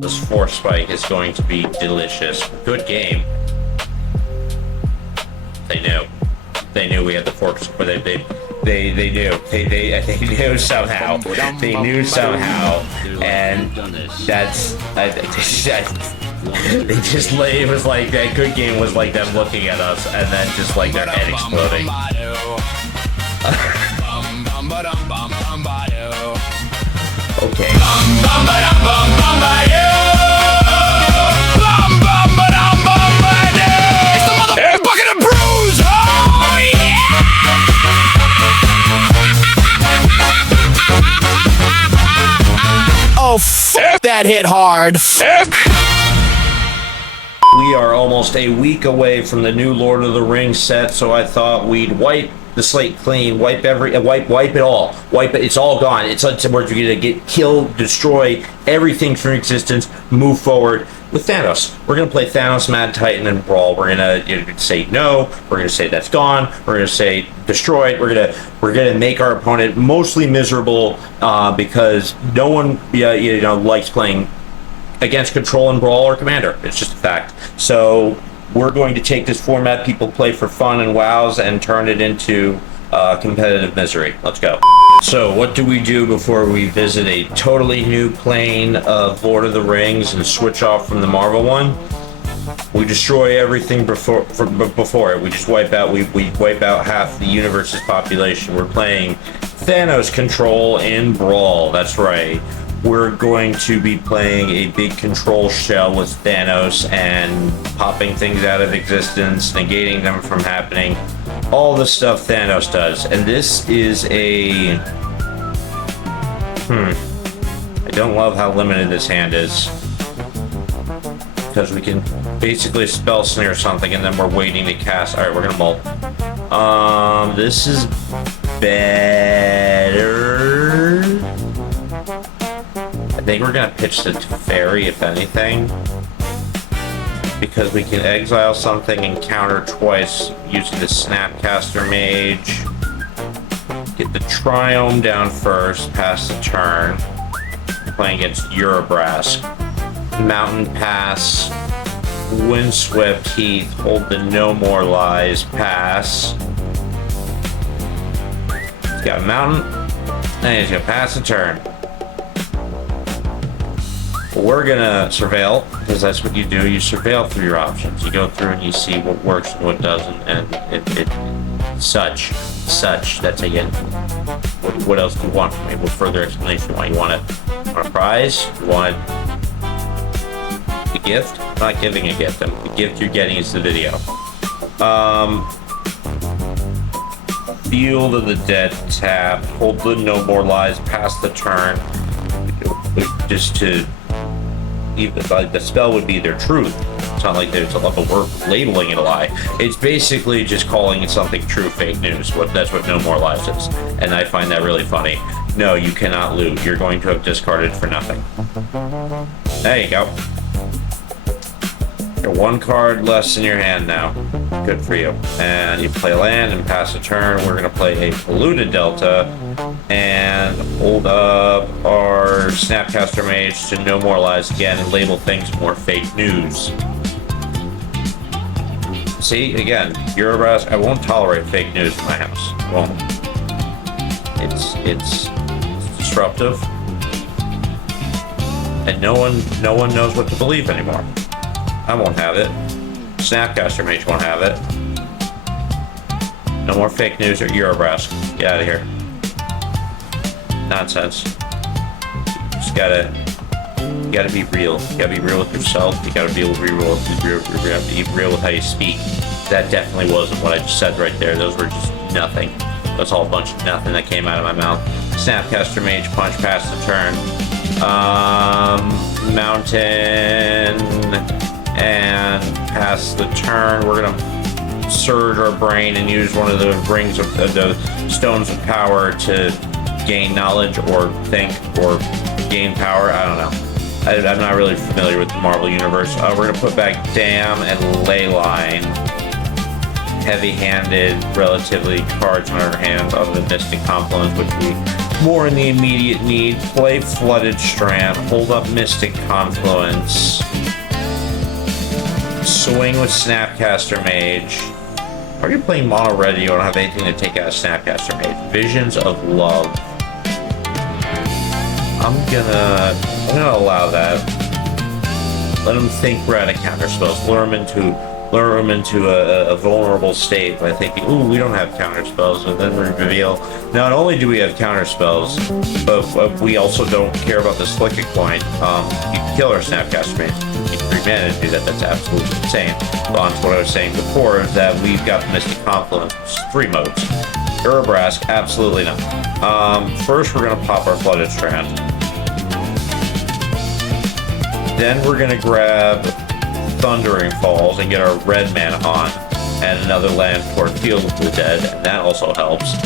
This Force Spike is going to be delicious. Good game. They knew. They knew we had the Force, but they knew. They knew somehow. They knew somehow, and that's. They just it was like that. Good game was like them looking at us, and then just like their head exploding. Okay. It's the motherfucking Bucket of Brews! Oh, yeah! Oh, f that hit hard. We are almost a week away from the new Lord of the Rings set, so I thought we'd wipe the slate clean, wipe it all, wipe it. It's all gone. It's we're gonna get killed, destroy everything from existence, move forward with Thanos. We're gonna play Thanos, Mad Titan, and Brawl. We're gonna say no. We're gonna say that's gone. We're gonna say destroyed. We're gonna make our opponent mostly miserable because no one likes playing against Control and Brawl or Commander. It's just a fact. So we're going to take this format people play for fun and wows and turn it into competitive misery. Let's go. So what do we do before we visit a totally new plane of Lord of the Rings and switch off from the Marvel one? We destroy everything before it. We just wipe out. We wipe out half the universe's population. We're playing Thanos Control in Brawl. That's right. We're going to be playing a big control shell with Thanos and popping things out of existence, negating them from happening. All the stuff Thanos does. And this is a... I don't love how limited this hand is. Because we can basically spell snare something and then we're waiting to cast. Alright, we're gonna mull. This is better. I think we're gonna pitch the Teferi, if anything, because we can exile something and counter twice using the Snapcaster Mage. Get the Triome down first, pass the turn. Playing against Urabrask. Mountain Pass, Windswept Heath, hold the No More Lies, pass. He's got a mountain, and he's gonna pass the turn. We're gonna surveil, because that's what you do. You surveil through your options. You go through and you see what works and what doesn't, and such. That's again. What else do you want from me? What further explanation? Why you want a prize? You want a gift? I'm not giving a gift. The gift you're getting is the video. Field of the Dead tap. Hold the No More Lies. Pass the turn. Just to. Even like the spell would be their truth. It's not like there's a lot of work labeling it a lie. It's basically just calling it something true, fake news. That's what No More Lies is, and I find that really funny. No, you cannot loot. You're going to have discarded for nothing. There you go. You're one card less in your hand now. Good for you. And you play land and pass a turn. We're gonna play a polluted Delta and hold up our Snapcaster Mage to No More Lies again and label things more fake news. See, again, Urabrask, I won't tolerate fake news in my house. I won't. It's disruptive. And no one knows what to believe anymore. I won't have it. Snapcaster Mage won't have it. No more fake news or Urabrask. Get out of here. Nonsense. You gotta be real. You gotta be real with yourself. You gotta be real with how you speak. That definitely wasn't what I just said right there. Those were just nothing. That's all a bunch of nothing that came out of my mouth. Snapcaster Mage, punch past the turn. Mountain and pass the turn. We're gonna surge our brain and use one of the rings of the stones of power to gain knowledge or think or gain power. I don't know. I'm not really familiar with the Marvel universe. We're gonna put back Dam and Leyline. Heavy-handed, relatively cards in our hand of the Mystic Confluence, which we more in the immediate need. Play Flooded Strand, hold up Mystic Confluence, swing with Snapcaster Mage. Are you playing mono red? You don't have anything to take out of Snapcaster Mage. Visions of Love. I'm gonna allow that. Let him think we're out of counter spells. Lure him into a vulnerable state by thinking, ooh, we don't have counter spells, and then we reveal not only do we have counter spells, but we also don't care about this Flicker Coin. You can kill our Snapcaster Mage. You can 3 mana to do that. That's absolutely insane. On to what I was saying before, is that we've got the Mystic Confluence, 3 modes. Urabrask, absolutely not. First, we're gonna pop our Flooded Strand. Then we're gonna grab Thundering Falls and get our red mana on, and another land toward Field of the Dead, and that also helps.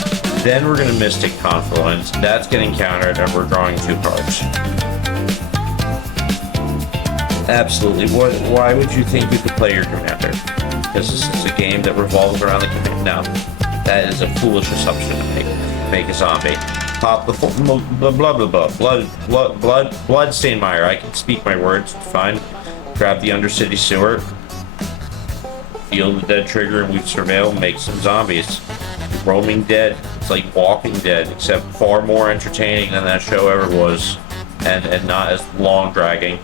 Then we're gonna Mystic Confluence. That's getting countered, and we're drawing 2 cards. Absolutely. Why would you think you could play your commander? Because this is a game that revolves around the commander. No, that is a foolish assumption to make a zombie. Pop the Bloodstained Mire. I can speak my words. Fine. Grab the Undercity Sewer. Field the Dead trigger, and we surveil. Make some zombies. Roaming Dead. It's like Walking Dead, except far more entertaining than that show ever was, and not as long dragging.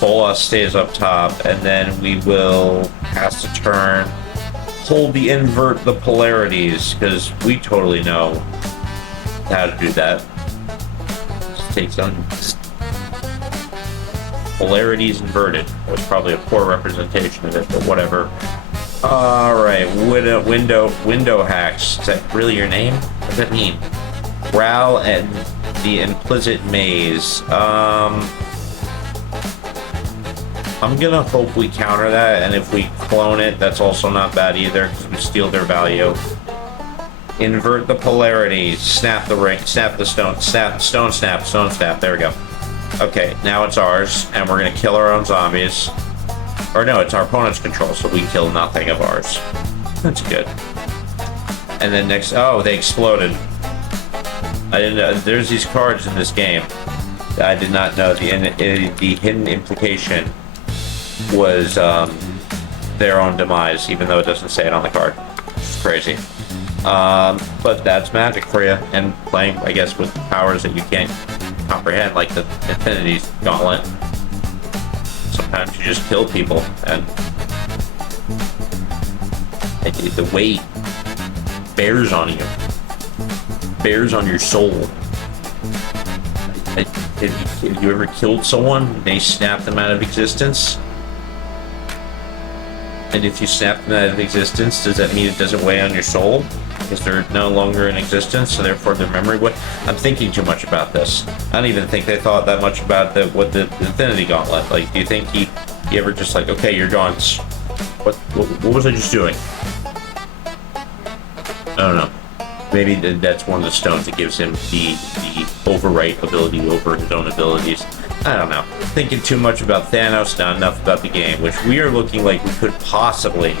Bolas stays up top, and then we will cast a turn. Hold the invert the polarities, because we totally know how to do that. Just take some polarities inverted. It was probably a poor representation of it, but whatever. Alright, window hacks. Is that really your name? What does that mean? Growl and the Implicit Maze. I'm gonna hope we counter that, and if we clone it, that's also not bad either, because we steal their value. Invert the polarity, snap the ring, snap the stone, snap, stone snap, there we go. Okay, now it's ours, and we're gonna kill our own zombies. Or no, it's our opponent's control, so we kill nothing of ours. That's good. And then next, oh, they exploded. I didn't know, there's these cards in this game. I did not know the hidden implication was their own demise, even though it doesn't say it on the card. It's crazy. But that's Magic for you, and playing, I guess, with powers that you can't comprehend, like the Infinity Gauntlet. Sometimes you just kill people, and the weight bears on you, bears on your soul. Have you ever killed someone and they snapped them out of existence? And if you snap them out of existence, does that mean it doesn't weigh on your soul? Because they're no longer in existence, so therefore their memory would... I'm thinking too much about this. I don't even think they thought that much about the Infinity Gauntlet. Like, do you think he ever just like, okay, you're gone. What was I just doing? I don't know. Maybe that's one of the stones that gives him the overwrite ability over his own abilities. I don't know. Thinking too much about Thanos, not enough about the game, which we are looking like we could possibly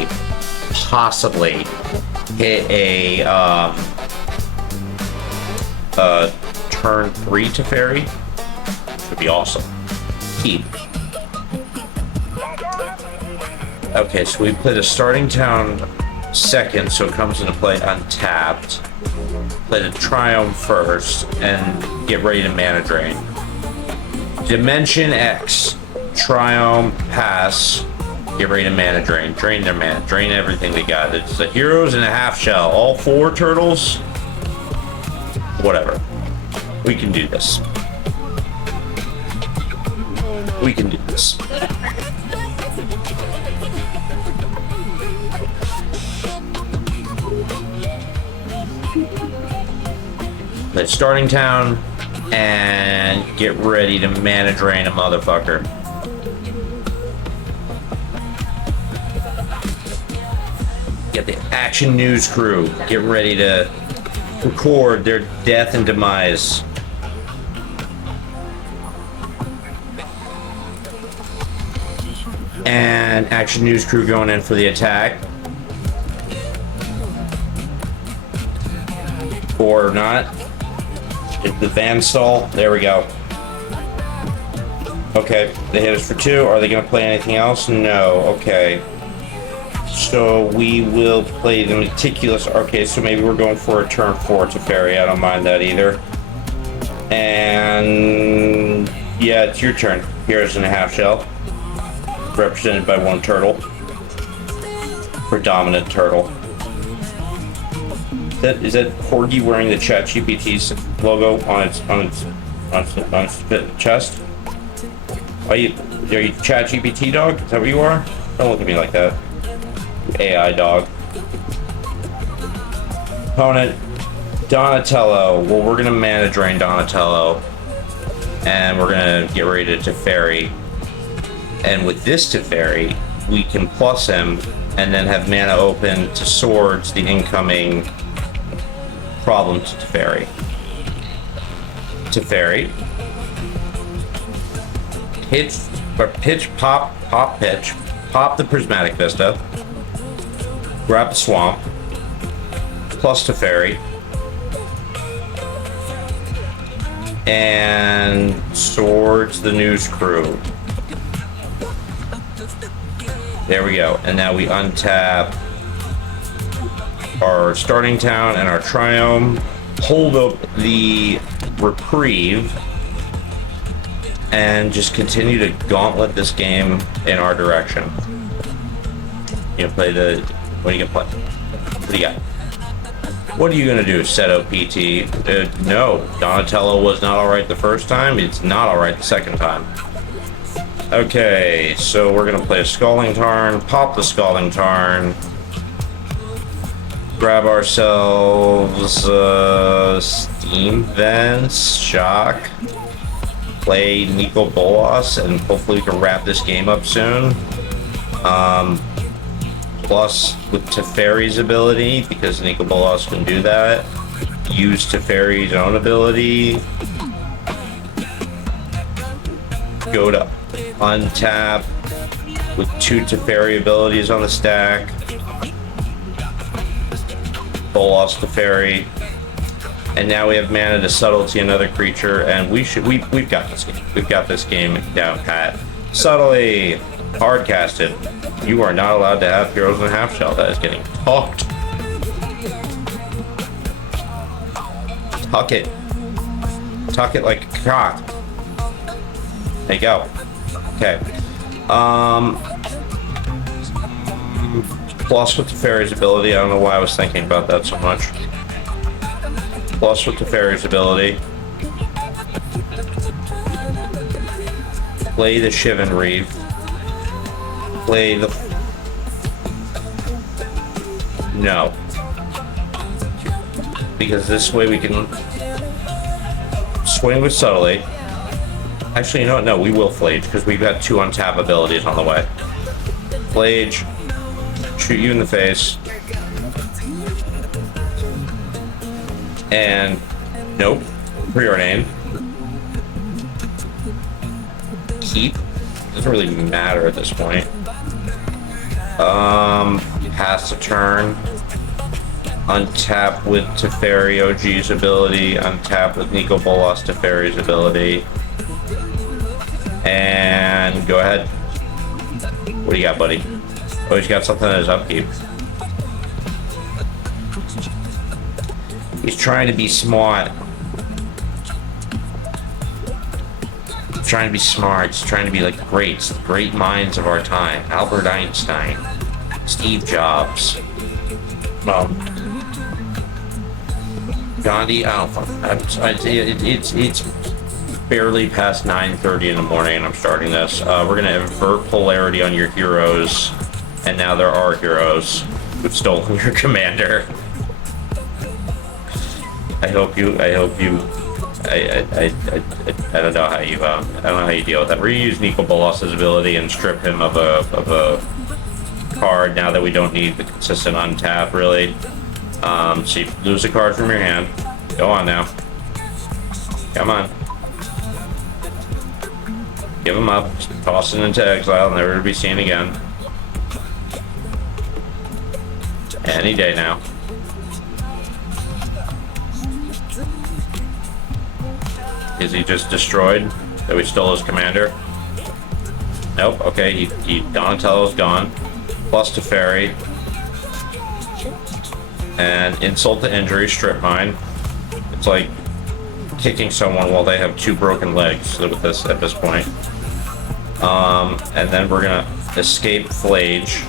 hit a turn 3 to Fairy. Would be awesome. Keep. Okay, so we played a starting town second, so it comes into play untapped. Play the Triumph first and get ready to mana drain. Dimension X, Triumph, pass, get ready to mana drain. Drain their mana, drain everything they got. It's the heroes and a half shell. All 4 turtles. Whatever. We can do this. We can do this. Play starting town and get ready to mana drain a motherfucker. Get the Action News crew. Get ready to record their death and demise. And Action News crew going in for the attack. Or not. The van stall. There we go. Okay, they hit us for 2. Are they going to play anything else? No. Okay. So we will play the Meticulous. Okay, so maybe we're going for a turn 4 Teferi. I don't mind that either. And yeah, it's your turn. Heroes in a half shell, represented by 1 turtle. Predominant turtle. Is that Corgi wearing the ChatGPT's logo on its chest? Are you ChatGPT dog? Is that what you are? Don't look at me like that. AI dog. Opponent Donatello. Well, we're gonna mana drain Donatello, and we're gonna get ready to Teferi. And with this Teferi, we can plus him, and then have mana open to swords the incoming problem to Teferi. Teferi. Pop the Prismatic Vista. Grab the Swamp. Plus Teferi. And swords the News Crew. There we go. And now we untap our starting town and our Triome. Hold up the Reprieve. And just continue to gauntlet this game in our direction. You gonna play the... What are you gonna play? What do you got? What are you gonna do, Seto PT? No, Donatello was not alright the first time. It's not alright the second time. Okay, so we're gonna play a Scalding Tarn. Pop the Scalding Tarn. Grab ourselves Steam Vents, Shock. Play Nico Bolas, and hopefully we can wrap this game up soon. Plus, with Teferi's ability, because Nico Bolas can do that, use Teferi's own ability. Go to untap with 2 Teferi abilities on the stack. Bolas Teferi. And now we have mana to Subtlety another creature, and we've got this game. We've got this game down pat. Subtly hard casted. You are not allowed to have Heroes in a Half Shell. That is getting talked. Tuck it. Tuck it like a cock. There you go. Okay. Plus with the Fairy's ability. I don't know why I was thinking about that so much. Plus with the Fairy's ability. Play the Shivan Reeve. Play the... No. Because this way we can swing with Subtly. Actually, you know what? No, we will Flage, because we've got 2 untap abilities on the way. Flage. Shoot you in the face. And nope, preordain. Keep. Doesn't really matter at this point. Pass the turn. Untap with Teferi OG's ability. Untap with Nico Bolas Teferi's ability. And go ahead. What do you got, buddy? Oh, he's got something in his upkeep. He's trying to be smart. He's trying to be smart. He's trying to be like the great minds of our time. Albert Einstein, Steve Jobs, Gandhi. I don't fuck. It's barely past 9:30 in the morning, and I'm starting this. We're gonna invert polarity on your heroes, and now there are heroes who've stolen your commander. I don't know how you deal with that. We're gonna use Nico Bolas's ability and strip him of a card now that we don't need the consistent untap really. So you lose a card from your hand. Go on now. Come on. Give him up. Toss it into exile, never to be seen again. Any day now. Is he just destroyed? That we stole his commander? Nope. Okay, Donatello's gone. Plus Teferi. And insult to injury, strip mine. It's like kicking someone while they have 2 broken legs with this at this point. And then we're gonna escape Flage.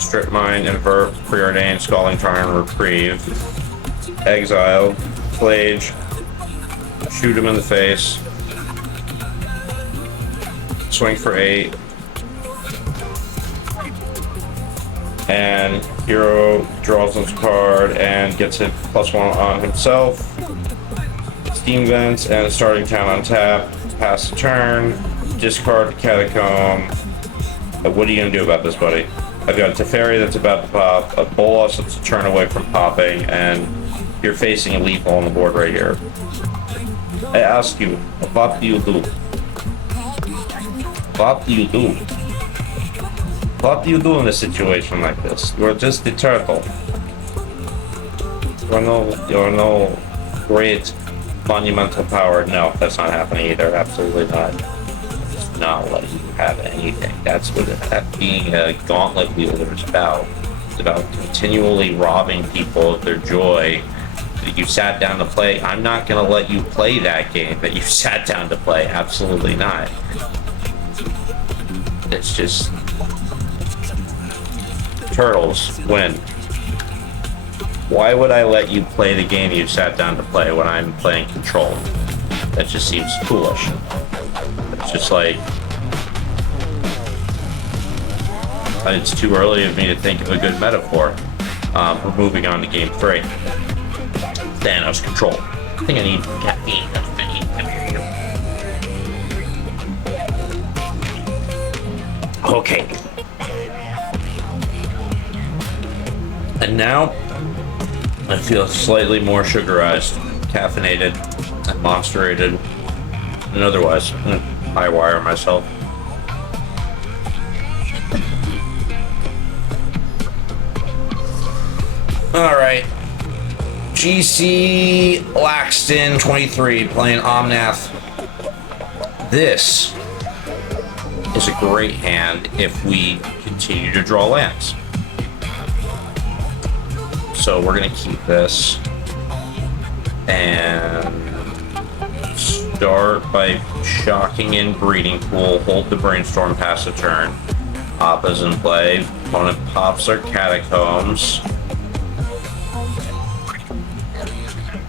Strip mine, invert, preordain, scalding tarn, reprieve. Exile, Flage. Shoot him in the face. Swing for 8. And hero draws this card and gets it +1 on himself. Steam Vents and starting town on tap. Pass the turn. Discard Catacomb. What are you gonna do about this, buddy? I've got a Teferi that's about to pop, a Bolas that's a turn away from popping, and you're facing a lethal on the board right here. I ask you, what do you do? What do you do? What do you do in a situation like this? You're just a turtle. You're no great monumental power. No, that's not happening either. Absolutely not. It's not letting you have anything. That's what being a gauntlet wielder is about. It's about continually robbing people of their joy that you sat down to play. I'm not going to let you play that game that you sat down to play. Absolutely not. It's just... Turtles win. Why would I let you play the game you sat down to play when I'm playing Control? That just seems foolish. It's just like... It's too early of me to think of a good metaphor. We're moving on to game 3. Thanos Control. I think I need caffeine. Okay. And now, I feel slightly more sugarized, caffeinated, and monsterated, and otherwise. I'm gonna high wire myself. Alright. GC Laxton 23 playing Omnath. This is a great hand if we continue to draw lands. So we're gonna keep this and start by shocking in Breeding Pool, hold the Brainstorm, pass the turn. Appa's in play. Opponent pops their Catacombs.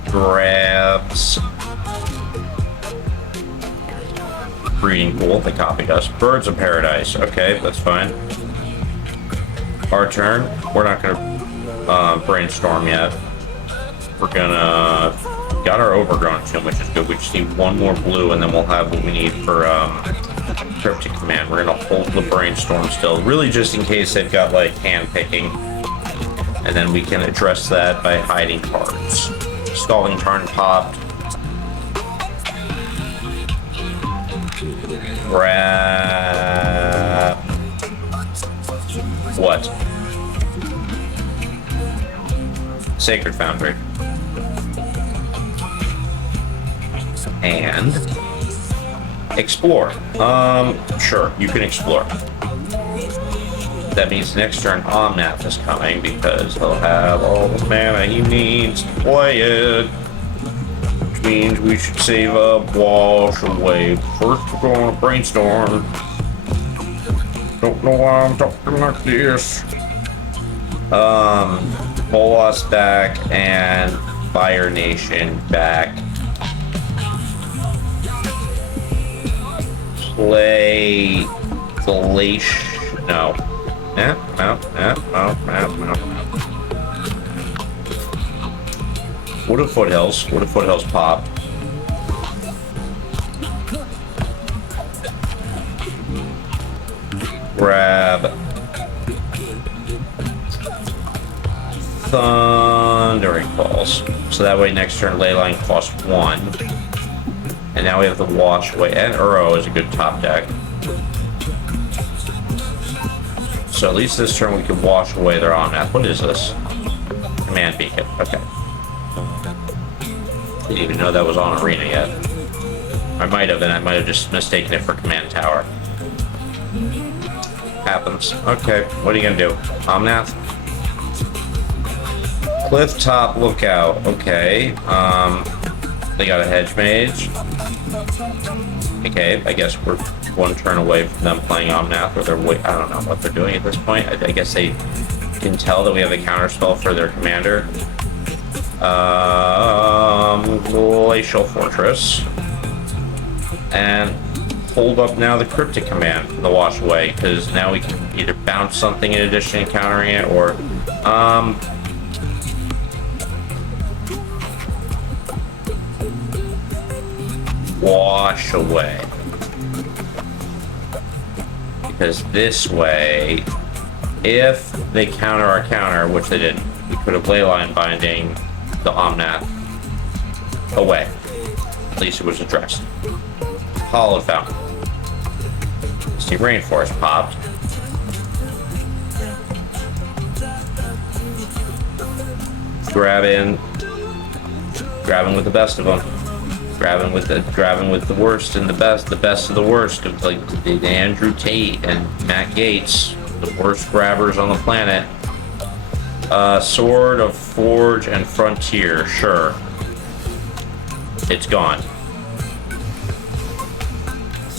Grabs Breeding Pool, they copied us. Birds of Paradise, okay, that's fine. Our turn, we're not gonna Brainstorm yet. We're gonna... Got our Overgrown Tomb, which is good. We just need 1 more blue and then we'll have what we need for Cryptic Command. We're gonna hold the Brainstorm still, really just in case they've got like hand picking. And then we can address that by hiding cards. Scalding Tarn popped. Grab... What? Sacred Foundry. And... Explore. Sure, you can explore. That means next turn Omnath is coming because he'll have all the mana he needs to play it. Which means we should save up, wash away. First we're going to Brainstorm. Don't know why I'm talking like this. Bolas back and Fire Nation back. Play Glacier. No. No. What if Foothills? What if Foothills popped? Grab Thundering Falls. So that way next turn Leyline costs 1. And now we have the Wash Away. And Uro is a good top deck. So at least this turn we can wash away their Omnath. What is this? Command Beacon. Okay. Didn't even know that was on Arena yet. I might have, and I might have just mistaken it for Command Tower. Happens. Okay, what are you gonna do? Omnath? Cliff top lookout. Okay. They got a hedge mage. Okay, I guess we're one turn away from them playing Omnath, or I don't know what they're doing at this point. I guess they can tell that we have a counterspell for their commander. Glacial Fortress. And hold up now the Cryptic command for the wash away, because now we can either bounce something in addition to countering it, or wash away. Because this way, if they counter our counter, which they didn't, we could have leyline binding the Omnath away. At least it was addressed. Hollow Fountain. See, Rainforest popped. Grabbing with the best of them. Grabbing with the worst and the best of the worst, of like the Andrew Tate and Matt Gates, the worst grabbers on the planet. Sword of Forge and Frontier, sure. It's gone.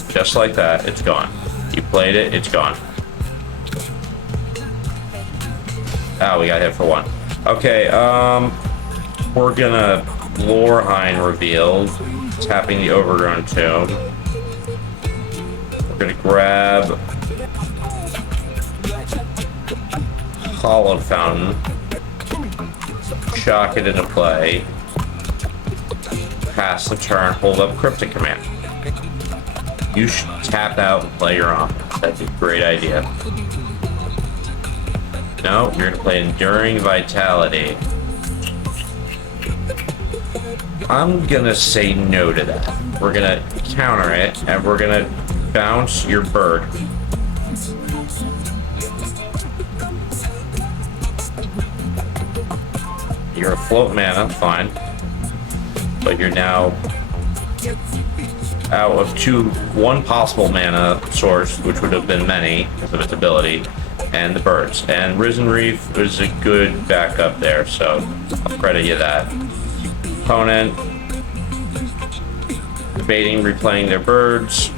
Just like that, it's gone. You played it, it's gone. Oh, we got hit for one. Okay, we're gonna Loreheim revealed, tapping the Overgrown Tomb. We're gonna grab Hollow Fountain, shock it into play, pass the turn, hold up Cryptic command. You should tap out and play your own. That's a great idea. No, you're gonna play Enduring Vitality. I'm gonna say no to that. We're gonna counter it, and we're gonna bounce your bird. You're afloat mana, fine. But you're now out of one possible mana source, which would have been many because of its ability, and the birds. And Risen Reef is a good backup there, so I'll credit you that. Opponent debating replaying their birds.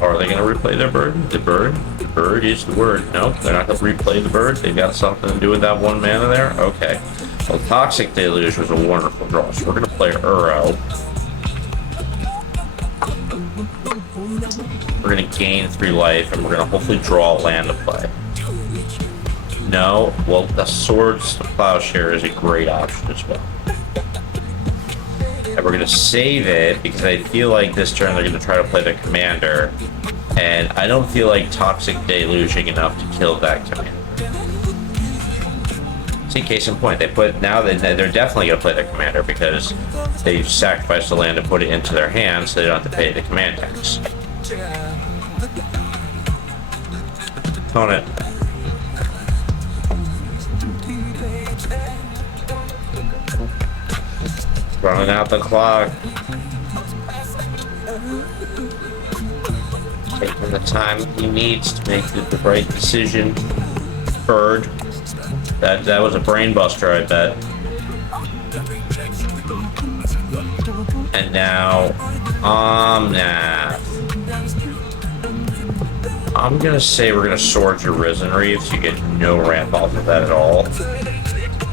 Or are they going to replay their bird? The bird is the word. No, they're not going to replay the bird. They've got something to do with that one mana there. Okay. Well, Toxic Deluge was a wonderful draw, so we're going to play Uro. We're going to gain 3 life, and we're going to hopefully draw a land to play. No, well, the Swords to Plowshare is a great option as well. And we're going to save it, because I feel like this turn they're going to try to play the commander, and I don't feel like Toxic Deluging enough to kill that commander. See, case in point, they're definitely going to play the commander, because they've sacrificed the land to put it into their hands, so they don't have to pay the command tax. Opponent. Running out the clock. Taking the time he needs to make the right decision. Bird. That was a brain buster, I bet. And now, Omnath. I'm gonna say we're gonna sword your Risen Reef, so you get no ramp off of that at all.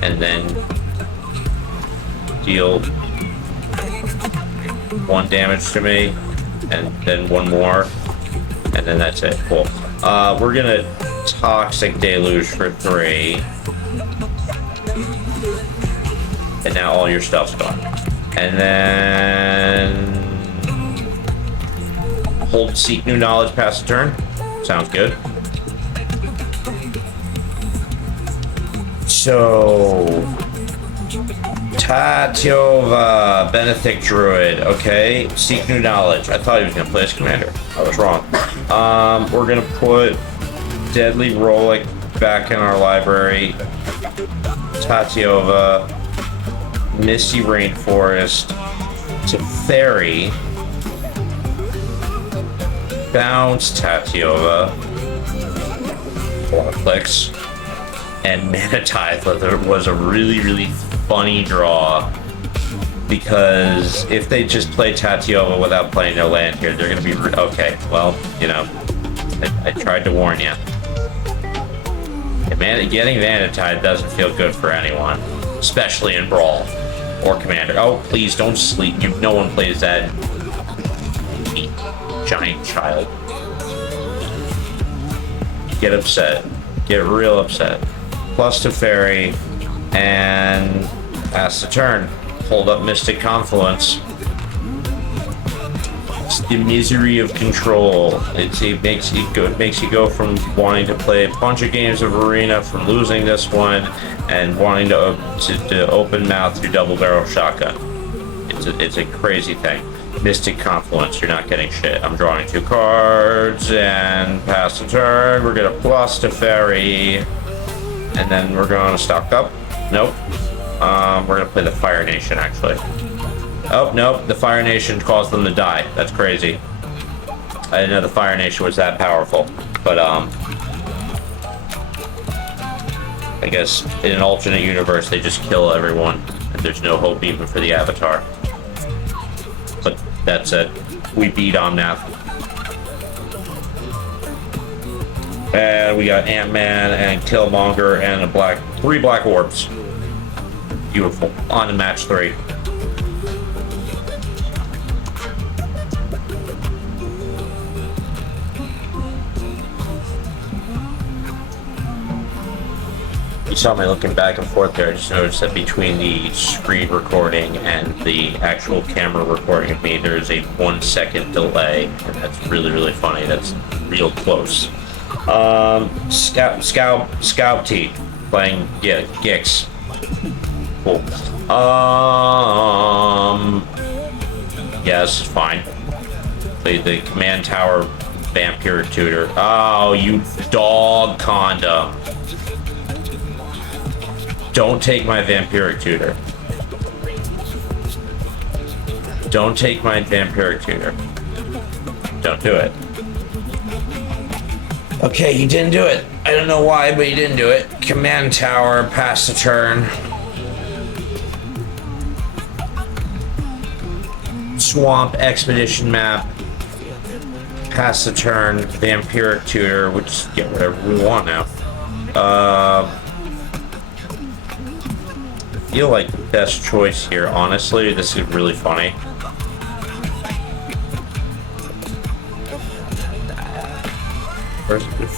And then deal 1 damage to me, and then 1 more, and then that's it. Cool. We're gonna Toxic Deluge for 3. And now all your stuff's gone. And then hold Seek New Knowledge past the turn. Sounds good. So Tatiova, Benethik Druid, okay. Seek New Knowledge. I thought he was gonna play as commander. I was wrong. We're gonna put Deadly Rollick back in our library. Tatiova. Misty Rainforest to Fairy, bounce Tatiova, a lot of clicks, and Mana Tithe was a really funny draw, because if they just play Tatiova without playing their land here, they're going to be okay. Well, you know, I tried to warn you. Getting Mana Tithe doesn't feel good for anyone, especially in Brawl or Commander. Oh, please don't sleep. No one plays that. Giant child. Get upset. Get real upset. Plus to Fairy, and pass the turn. Hold up Mystic Confluence. It's the misery of control. It makes you go from wanting to play a bunch of games of Arena, from losing this one, and wanting to open mouth through double barrel shotgun. It's a crazy thing. Mystic Confluence, you're not getting shit. I'm drawing 2 cards and pass the turn. We're gonna plus to Fairy, and then we're gonna stock up. Nope. We're gonna play the Fire Nation actually. Oh, nope, the Fire Nation caused them to die. That's crazy. I didn't know the Fire Nation was that powerful. But, I guess in an alternate universe, they just kill everyone, and there's no hope even for the Avatar. But that's it. We beat Omnath. And we got Ant-Man and Killmonger and 3 black orbs. Beautiful. On to match 3. You saw me looking back and forth there. I just noticed that between the screen recording and the actual camera recording of me, there's a 1-second delay, and that's really funny. That's real close. Scout T playing Gix. Cool. Yeah, this is fine. The command tower vampire tutor. Oh, you dog condom. Don't take my vampiric tutor. Don't take my vampiric tutor. Don't do it. Okay, he didn't do it. I don't know why, but he didn't do it. Command tower, pass the turn. Swamp, expedition map. Pass the turn. Vampiric tutor. We'll just get whatever we want now. I feel like the best choice here, honestly. This is really funny.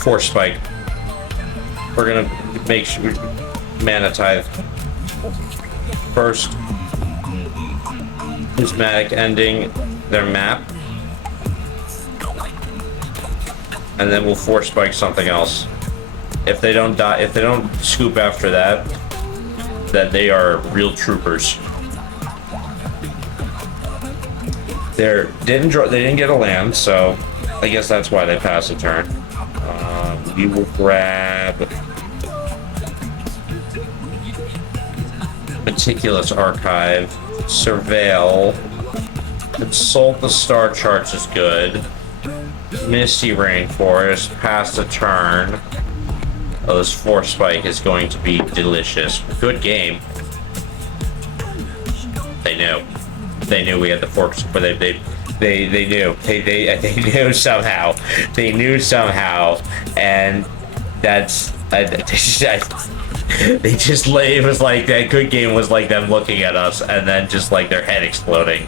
Force Spike. We're gonna make sure Mana Tithe first. Prismatic ending their map, and then we'll Force Spike something else. If they don't die, if they don't scoop after that, then they are real troopers. They didn't get a land, so I guess that's why they passed the turn. We will grab Meticulous Archive, Surveil, Consult the Star Charts is good. Misty Rainforest, pass the turn. Oh, this Force Spike is going to be delicious. Good game. They knew. They knew we had the forks, but they knew. They knew somehow. They knew somehow, and that's. They just it was like that. Good game was like them looking at us, and then just like their head exploding.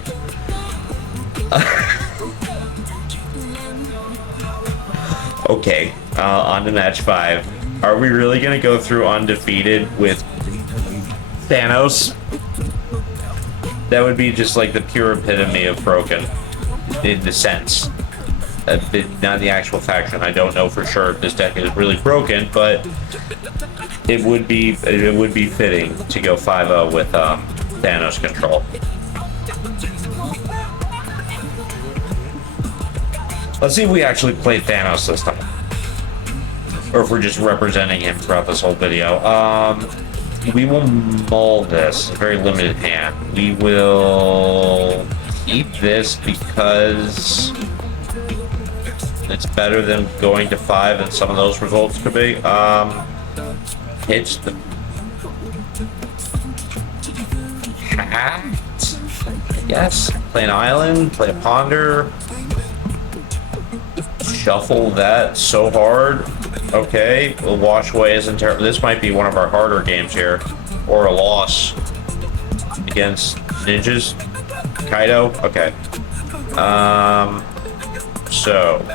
Okay, on to match 5. Are we really gonna go through undefeated with Thanos? That would be just like the pure epitome of broken, in the sense. Not the actual faction. I don't know for sure if this deck is really broken, but it would be fitting to go 5-0 with Thanos Control. Let's see if we actually play Thanos this time, or if we're just representing him throughout this whole video. We will mull this. Very limited hand. We will keep this because it's better than going to 5 and some of those results could be. Hits the cat. Yes. Play an island. Play a ponder. Shuffle that so hard. Okay, we'll wash away isn't terrible. This might be one of our harder games here, or a loss against ninjas. Kaito. Okay. So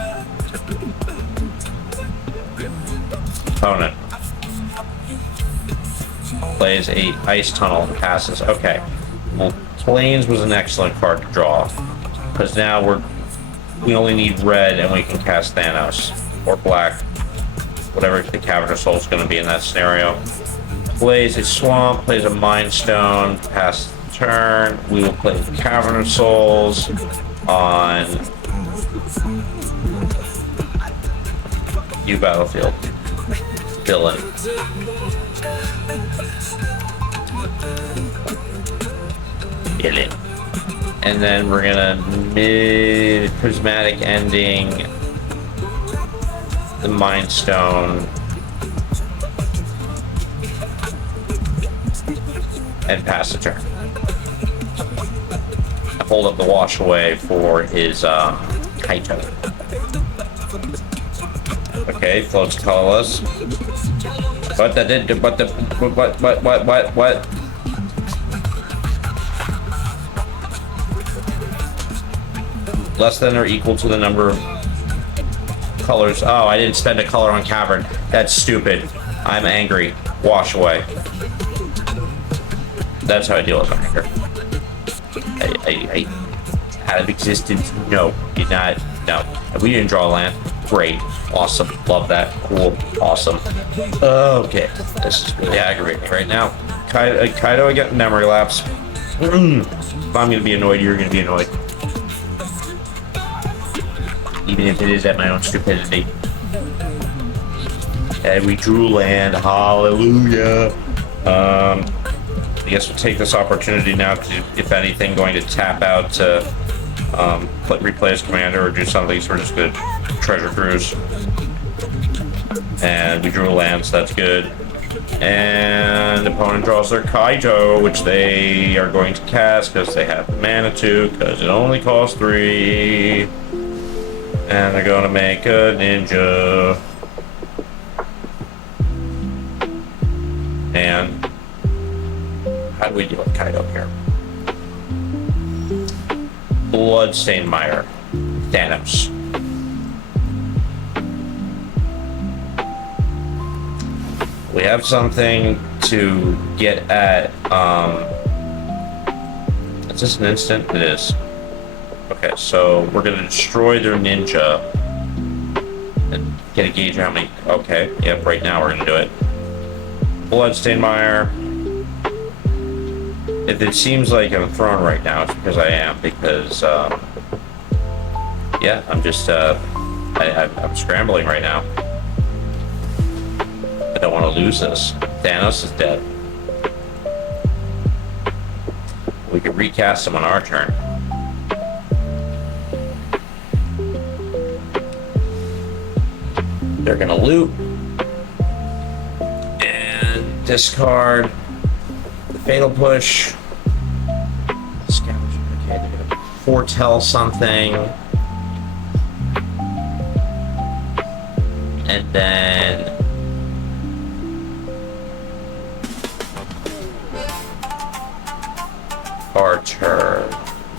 opponent plays a ice tunnel and passes. Okay. Well, Plains was an excellent card to draw because now we only need red and we can cast Thanos or black, whatever the Cavernous Soul is going to be in that scenario. Plays a swamp, plays a Mind Stone, pass the turn. We will play Cavernous Souls on you battlefield. Villain. Villain. And then we're gonna prismatic ending the Mind Stone and pass the turn. Hold up the wash away for his Kaito. Okay, floats colorless. But that did what? Less than or equal to the number of colors. Oh, I didn't spend a color on Cavern. That's stupid. I'm angry. Wash away. That's how I deal with my anger. I out of existence. No, did not. No, we didn't draw land. Great, awesome, love that. Cool, awesome. Okay, this is really aggravating right now. Kaito, I get memory lapse. If I'm gonna be annoyed, you're gonna be annoyed. Even if it is at my own stupidity. And we drew land, hallelujah. I guess we'll take this opportunity now to, if anything, going to tap out to replay as commander or do something, so we're just good treasure cruise. And we drew a land, so that's good. And the opponent draws their Kaito, which they are going to cast because they have mana to, because it only costs 3. And they're going to make a ninja. And how do we deal with Kaito here? Bloodstained Mire. Thanos. We have something to get at, is this an instant? It is. Okay, so we're gonna destroy their ninja and get a gauge how many, okay, yep, right now we're gonna do it. Bloodstained Mire. If it seems like I'm thrown right now, it's because I am, because, yeah, I'm just, I'm scrambling right now. I don't want to lose this. Thanos is dead. We could recast him on our turn. They're gonna loot and discard the Fatal Push. Scavenge. Okay, they're gonna foretell something, and then our turn.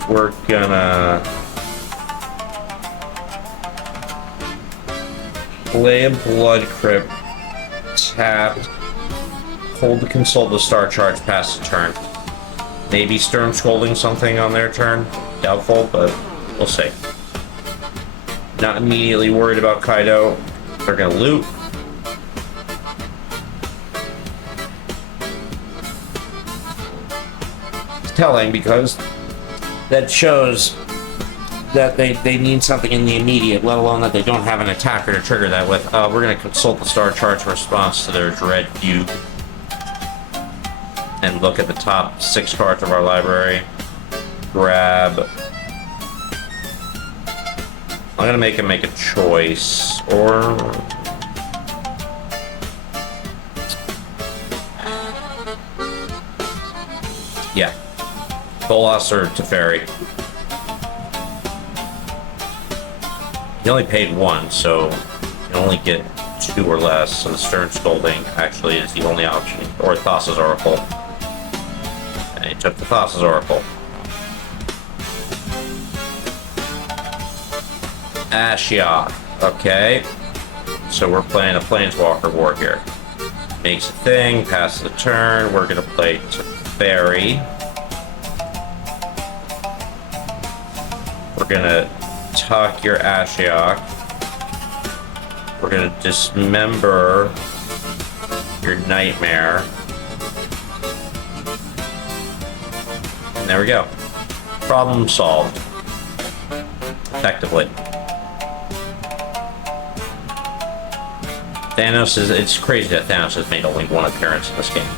We're gonna play a Blood Crypt, tap, hold the Console the Star Charge, pass the turn. Maybe Stern Scolding something on their turn. Doubtful, but we'll see. Not immediately worried about Kaito. They're gonna loot. It's telling because that shows that they need something in the immediate, let alone that they don't have an attacker to trigger that with. We're going to consult the Star Charge in response to their Dread Fugue. and look at the top 6 cards of our library. Grab. I'm gonna make him make a choice, or yeah, Bolas or Teferi. He only paid 1, so you can only get 2 or less. So the Stern Scolding actually is the only option, or Thassa's Oracle. And he took the Thassa's Oracle. Ashiok. Okay. So we're playing a Planeswalker War here. Makes a thing, passes the turn. We're gonna play Teferi. We're gonna tuck your Ashiok. We're gonna dismember your Nightmare. And there we go. Problem solved. Effectively. Thanos is, it's crazy that Thanos has made only 1 appearance in this game.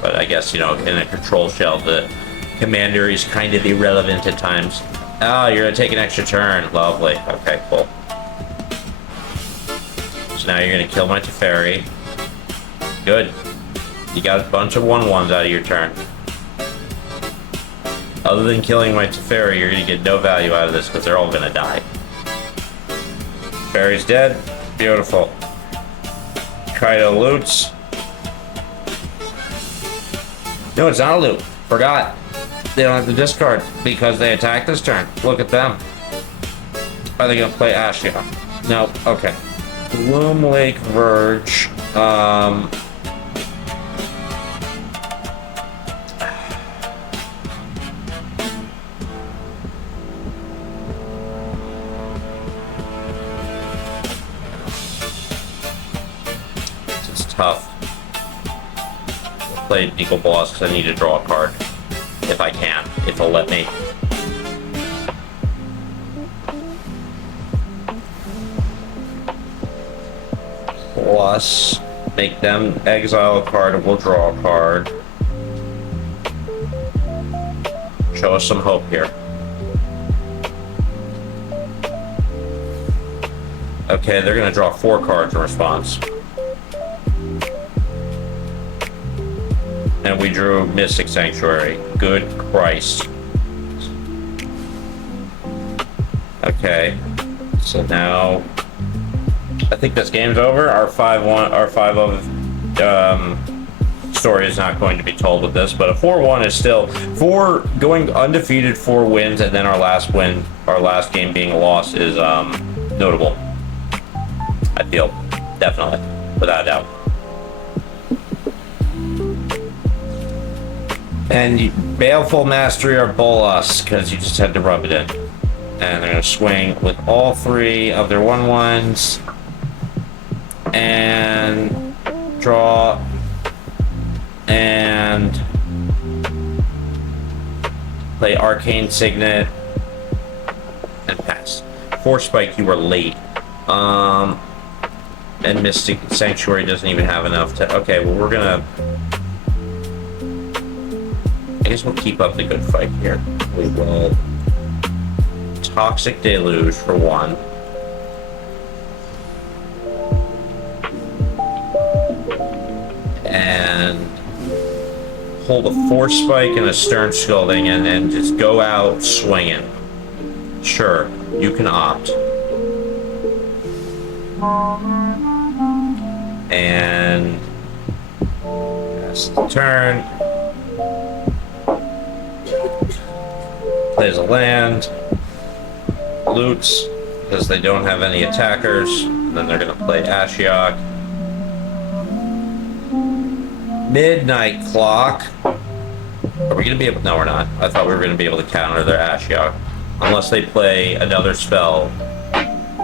But I guess, you know, in a control shell, the commander is kind of irrelevant at times. Oh, you're gonna take an extra turn. Lovely. Okay, cool. So now you're gonna kill my Teferi. Good. You got a bunch of 1/1s out of your turn. Other than killing my Teferi, you're gonna get no value out of this because they're all gonna die. Teferi's dead. Beautiful. Kaito loots. No, it's not a loot. Forgot. They don't have to discard because they attacked this turn. Look at them. Are they gonna play Ashiok? No. Okay. Bloom Lake Verge. Tough. I'll play Eagle Boss because I need to draw a card. If I can. If they'll let me. Plus, make them exile a card and we'll draw a card. Show us some hope here. Okay, they're going to draw 4 cards in response. And we drew Mystic Sanctuary. Good Christ. Okay. So now I think this game's over. Our 5-1, our 5-0 story is not going to be told with this, but a 4-1 is still 4 going undefeated, 4 wins, and then our last win, our last game being a loss is notable. I feel definitely, without a doubt. And Baleful Mastery or Bolas, because you just had to rub it in. And they're going to swing with all 3 of their 1/1s. And draw. And play Arcane Signet. And pass. Force Spike, you were late. And Mystic Sanctuary doesn't even have enough to... Okay, well, we're going to... I guess we'll keep up the good fight here. We will Toxic Deluge for 1. And hold a Force Spike and a Stern Scolding and then just go out swinging. Sure, you can opt. And that's the turn. Plays a land, loots, because they don't have any attackers, and then they're going to play Ashiok. Midnight Clock. Are we going to be able... No, we're not. I thought we were going to be able to counter their Ashiok. Unless they play another spell,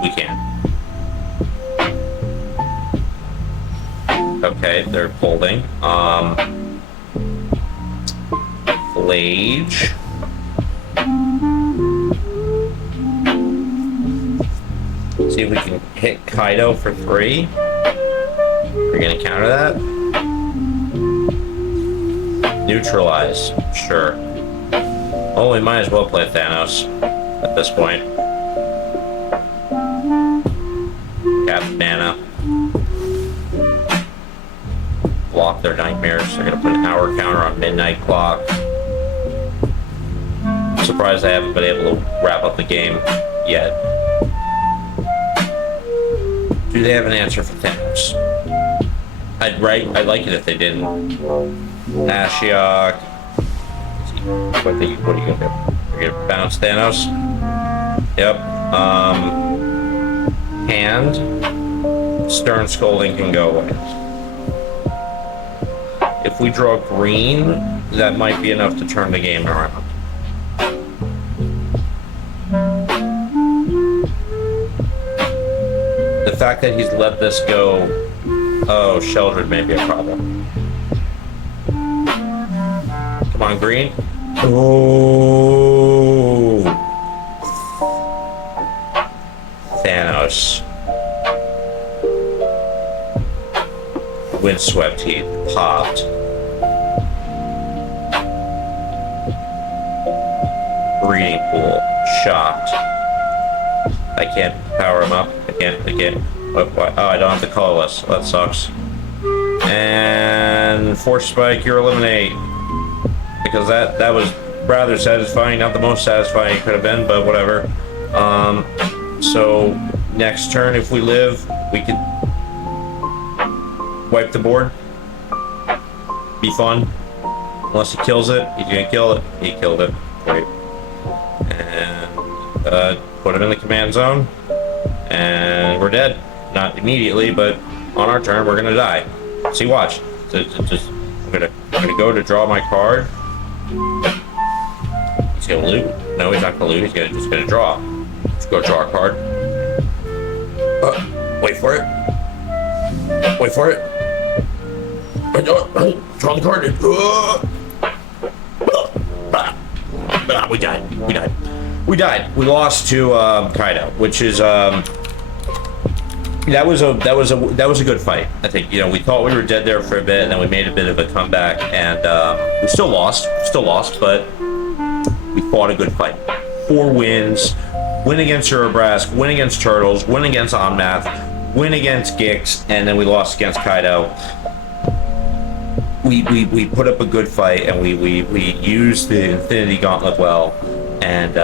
we can't. Okay, they're folding. Flage. See if we can hit Kaito for 3. We're gonna counter that. Neutralize. Sure. Oh, we might as well play Thanos at this point. Cap mana. Block their nightmares. They're gonna put an hour counter on midnight clock. I'm surprised I haven't been able to wrap up the game yet. Do they have an answer for Thanos? I'd like it if they didn't. Ashiok. What are you gonna do? You're gonna bounce Thanos? Yep. Hand. Stern Scolding can go away. If we draw green, that might be enough to turn the game around. The fact that he's let this go, oh, Sheldred may be a problem. Come on, green. Oh, Thanos. Windswept Heat popped. Breeding Pool shocked. I can't power him up. I can't. What? Oh, I don't have the colorless. That sucks. And Force Spike, you're eliminate. Because that was rather satisfying. Not the most satisfying it could have been, but whatever. So next turn, if we live, we could wipe the board. Be fun. Unless he kills it, he's gonna kill it. He killed it. Great. And put him in the command zone. And we're dead. Not immediately, but on our turn, we're gonna die. See, watch. I'm gonna go to draw my card. He's gonna loot. No, he's not gonna loot. He's just gonna draw. Let's go draw a card. Wait for it. Wait for it. Draw the card. We died. We lost to Kaito, which is that was a good fight. I think, you know, we thought we were dead there for a bit, and then we made a bit of a comeback, and we still lost, but we fought a good fight. 4 wins. Win against Urabrask, win against Turtles, win against Omnath, win against Gix, and then we lost against Kaito. We put up a good fight, and we used the Infinity Gauntlet well, and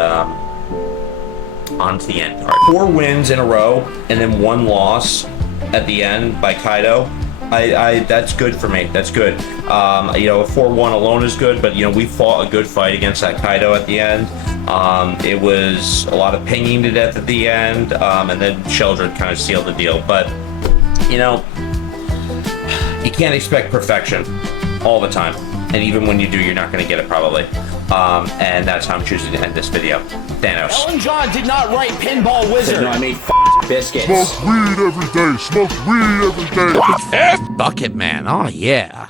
on to the end card. 4 wins in a row, and then 1 loss at the end by Kaito. That's good for me. That's good. You know, a 4-1 alone is good, but you know, we fought a good fight against that Kaito at the end. It was a lot of pinging to death at the end, and then Sheldred kind of sealed the deal. But you know, you can't expect perfection all the time, and even when you do, you're not going to get it probably. And that's how I'm choosing to end this video. Thanos. Ellen John did not write Pinball Wizard. No, I made biscuits. Smoke weed every day. Smoke weed every day. Bucketman. Oh yeah.